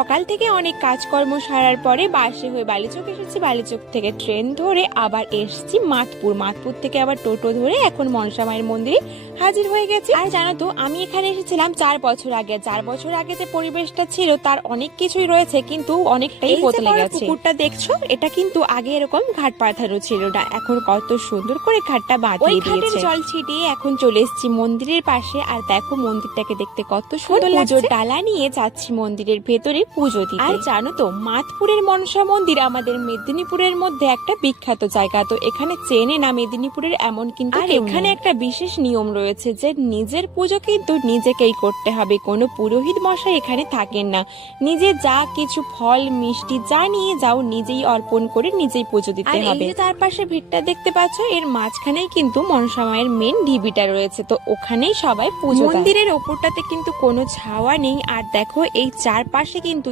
সকাল থেকে অনেক কাজকর্ম সারার পরে বাসে হয়ে বালিচক এসেছি। বালিচক থেকে ট্রেন ধরে আবার এসেছি মাতপুর। মাতপুর থেকে আবার টোটো ধরে এখন মনসা মায়ের মন্দিরে হাজির হয়ে গেছি। আর জানো তো, আমি এখানে এসেছিলাম 4 বছর আগে। 4 বছর আগে যে পরিবেশটা ছিল তার অনেক কিছুই রয়েছে, কিন্তু অনেকটাই বদলে গেছে। পুকুরটা দেখছো, এটা কিন্তু আগে এরকম ঘাট পাথারও ছিল না, এখন কত সুন্দর করে ঘাটটা বাঁধিয়ে দিয়েছে। জল ছিটিয়ে এখন চলে এসেছি মন্দিরের পাশে। আর দেখো মন্দিরটাকে দেখতে কত সুন্দর লাগছে। পুজোর ডালা নিয়ে যাচ্ছি মন্দিরের ভেতরে পুজো দিতে। আর জানো তো, মাতপুরের মনসা মন্দির আমাদের মেদিনীপুরের মধ্যে একটা বিখ্যাত জায়গা। তো এখানে চেনে না মেদিনীপুরের এমন কিন্তু, আর এখানে একটা বিশেষ নিয়ম রয়েছে যে নিজের পুজো কিন্তু নিজেকেই করতে হবে। কোনো পুরোহিত মশাই এখানে থাকেন না। নিজে যা কিছু ফল মিষ্টি যা নিয়ে যাও নিজেই অর্পণ করে নিজেই পুজো দিতে হবে। তার পাশে ভিড়টা দেখতে পাচ্ছ, এর মাঝখানেই কিন্তু মনসা মায়ের মেন ঢিবিটা রয়েছে। তো ওখানেই সবাই পুজো দেয়। মন্দিরের ওপরটাতে কিন্তু কোনো ছাওয়া নেই। আর দেখো এই চারপাশে কিন্তু